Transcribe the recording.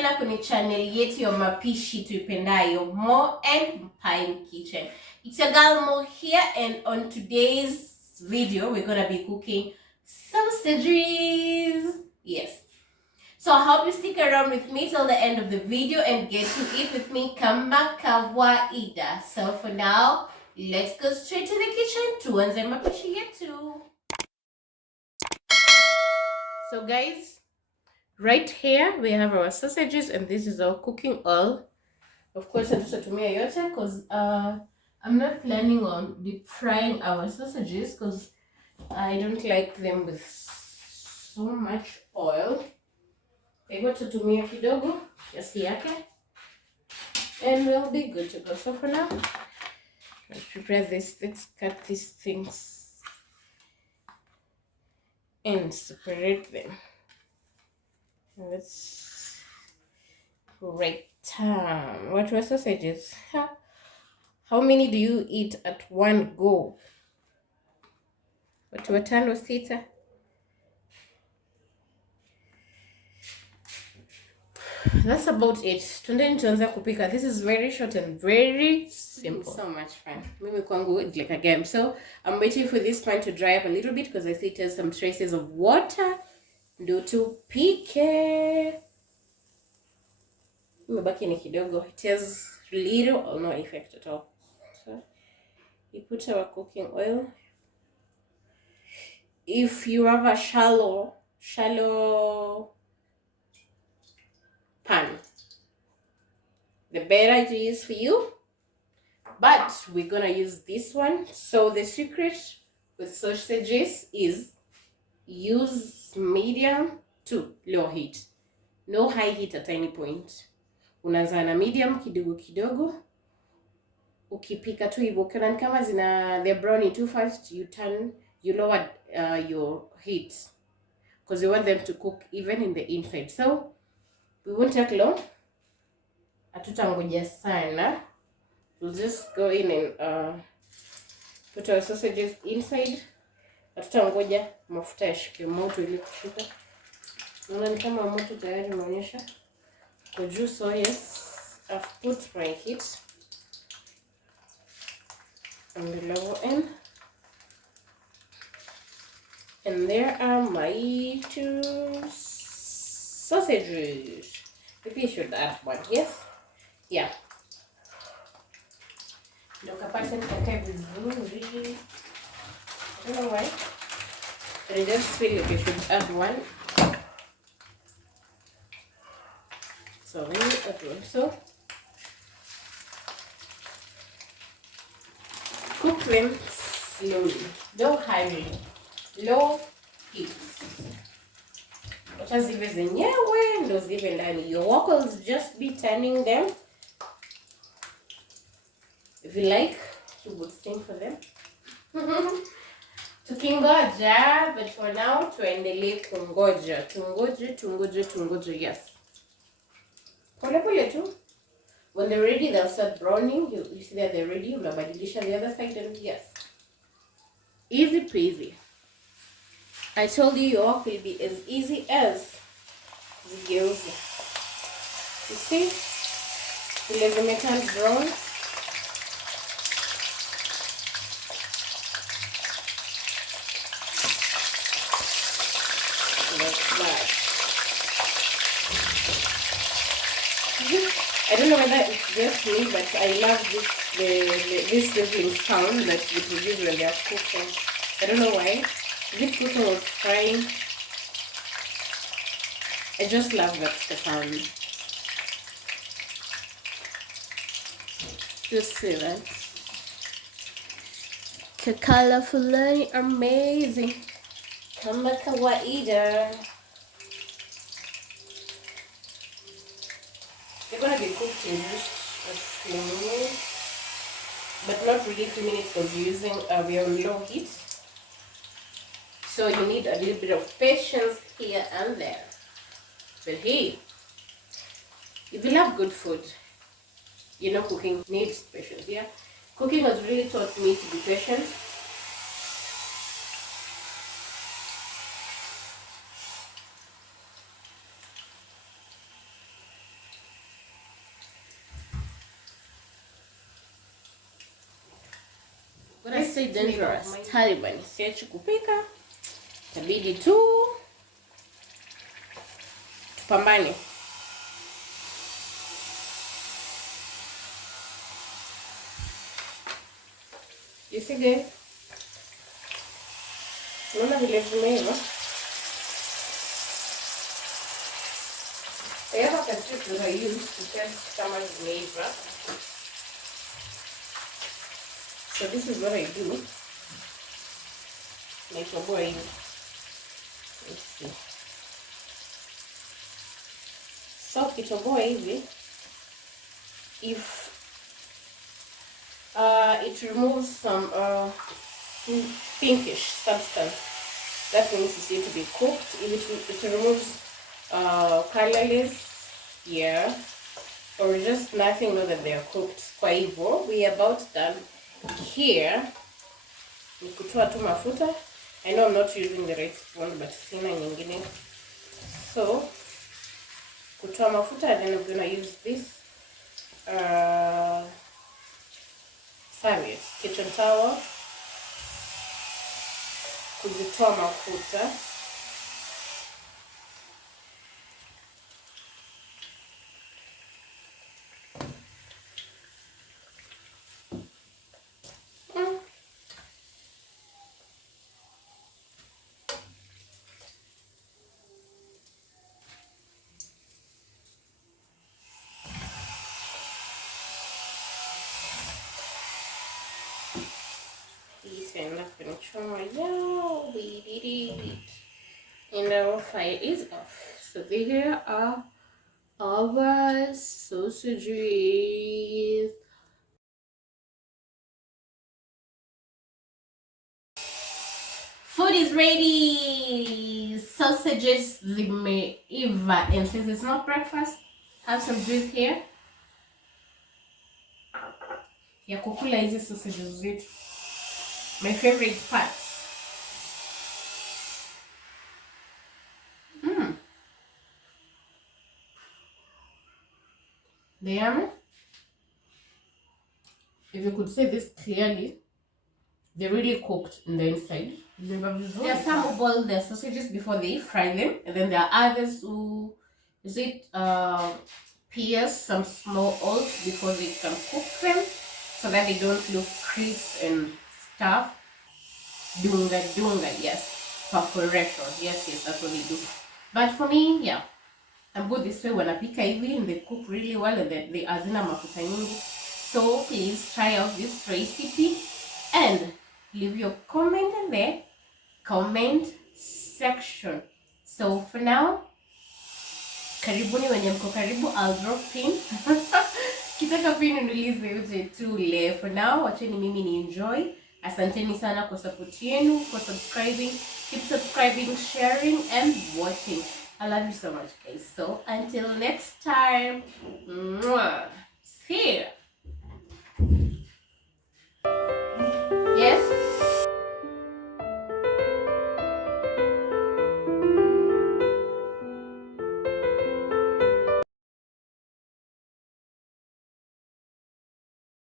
tena kwenye channel yetu ya mapishi tuipendayo, Mo and Mpym Kitchen. It's your girl Mo here, and on today's video we're gonna be cooking sausages. Yes. So I hope you stick around with me till the end of the video and get to eat with me kama kawaida. So for now, let's go straight to the kitchen tuanze mapishi yetu. So guys, right here we have our sausages, and this is our cooking oil. Of course, hatusatumia yote because I'm not planning on deep frying our sausages because I don't like them with so much oil. Kwa hivyo tutumia kidogo kiasi yake and we'll be good to go. So for now, let's prepare this. Let's cut these things and separate them. Let's break down. What were sausages? How many do you eat at one go? Watu watano sita. That's about it. Tuendeni tuanze kupika. This is very short and very simple. So much fun. Mimi kwangu it's like a game. So I'm waiting for this pan to dry up a little bit because I see it has some traces of water. Ndio tupike. Imebaki ni kidogo. It has little or no effect at all. So we put our cooking oil. If you have a shallow pan, the better it is for you, but we're gonna use this one. So the secret with sausages is use medium to low heat, no high heat at any point. Unaanza na medium kidogo kidogo, ukipika tu hivyo. Ukiona kama they're browning too fast, you lower your heat because you want them to cook even in the inside. So we won't take long. Hatutangoja sana. We'll just go in and put our sausages inside. Hatutangoja mafuta yashike moto ili kushuka. Naona ni kama moto tayari umeonyesha kwa juu. So yes, I've put my heat on the lower end. And there are my two sausages. Maybe I should add one, yes? Yeah. Ndio kapate nikae vizuri. I don't know why, but I just feel like you should add one. So let me add one. So cook them slowly. Don't hurry. Low heat. Wacha zive zenyewe ndo zive ndani. Your work will just be turning them. If you like, you would sing for them. Tukingoja, but for now tuendelee kungoja. Tungoje, yes. Pole pole tu. When they're ready, they'll start browning. You see that they're ready. Unabadilisha the other side, and yes. Easy peasy. I told you your work will be as easy as zigeuze. You see? Vile zimeturn brown. I don't know whether it's just me, but I love this sizzling sound that they produce when they are cooking. I don't know why. This cooking was frying. I just love that sound. Just see that. Colorful and amazing. Kama kawaida. They're gonna be cooked in just a few minutes, but not really few minutes because we're using we are on low heat. So you need a little bit of patience here and there. But hey, if you love good food, you know cooking needs patience. Yeah, cooking has really taught me to be patient. say dangerous. Taliban siachi kupika, itabidi tu tupambane. You see guys? Unaona vile zimeiva? I have a trick that I use to test kama zimeiva. So this is what I do. Naitoboa hivi. Let's see. So ukitoboa hivi, if it removes some pinkish substance, that means it's going to be cooked. If it removes colorless, yeah, or just nothing, know that they are cooked. Kwa hivyo, we are about done here. Ni kutoa tu mafuta. I know I'm not using the right spoon, but sina nyingine. So, kutoa mafuta, and then I'm gonna use this serviette, kitchen towel, kuzitoa mafuta. Yeah, we did it. And our fire is off. So here are our sausages. Food is ready. Sausages zimeiva. And since it's not breakfast, have some juice here. Ya kukula hizi sausages zetu. My favorite part. They are, if you could say this clearly, they're really cooked in the inside. There are some who boil their sausages before they fry them, and then there are others who pierce some small oils before they can cook them, so that they don't look crisp and stuff. Dunga, yes, perforation, yes, that's what they do. But for me, yeah, I'm good this way. Wanapika hivi and they cook really well, and they hazina mafuta nyingi. So please try out this recipe and leave your comment in the comment section. So for now, karibuni wenye mko karibu, I'll drop pin. Kitaka pin niulize uje tule. For now, wacheni mimi ni enjoy. Asanteni sana kwa support yenu, for subscribing. Keep subscribing, sharing and watching. I love you so much, guys. So until next time, see ya.